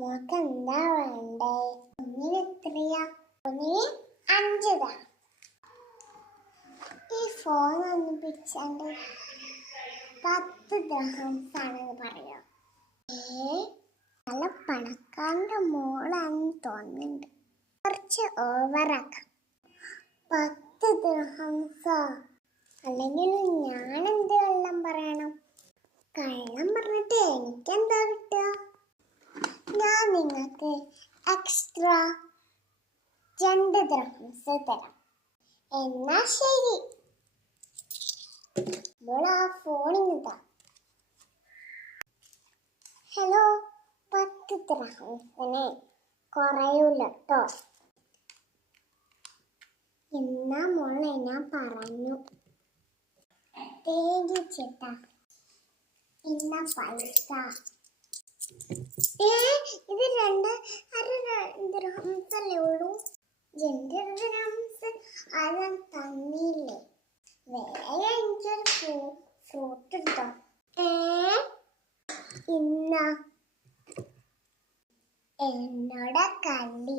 Mock എന്താ വേണ്ടേ? ഒന്നിന് എത്രയാ? ഒന്നിന് 5 താ. ഈ ഫോൺ ഒന്ന് പിടിച്ചാണ്ട് 10 ദിർഹംസ് ആണെന്ന് പറയാം. നല്ല പണക്കാരന്റെ മോളാണെന്ന് തോന്നുന്നുണ്ട്. കുറച്ച് ഓവറാക്കാം. 10 ദിർഹംസാ? അല്ലെങ്കിൽ ഞാനെന്ത് കള്ളം പറയണം? കള്ളം പറഞ്ഞിട്ട് എനിക്കെന്താ കിട്ടുക? ഞാൻ നിങ്ങൾക്ക് എക്സ്ട്രാ 2 ദിർഹംസ് തരാം. എന്നാ ശരി. മോളാ ഫോണിങ്ങതാ. ഹലോ, 10 ദിർഹംസിന് കുറയൂല ട്ടോ. എന്നാ മോളെ ഞാൻ പറഞ്ഞു. ചേട്ടാ എന്നാ പൈസ. ഇത് 2 ദിർഹംസല്ലേ ഉള്ളൂ. 2 ദിർഹംസ് ആരും തന്നില്ലേ? വേഗം എനിക്കൊരു ഫ്രൂട്ട് എടുത്തോ. ഇന്ന എന്നോട് കളി.